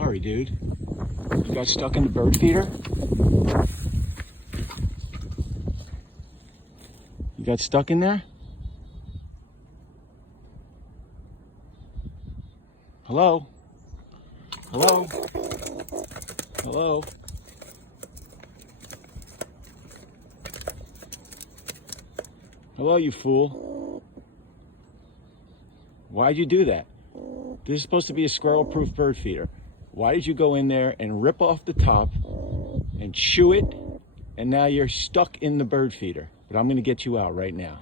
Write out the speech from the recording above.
Sorry, dude. You got stuck in the bird feeder? You got stuck in there? Hello? Hello? Hello? Hello, you fool. Why'd you do that? This is supposed to be a squirrel-proof bird feeder. Why did you go in there and rip off the top and chew it, and now you're stuck in the bird feeder? But I'm gonna get you out right now.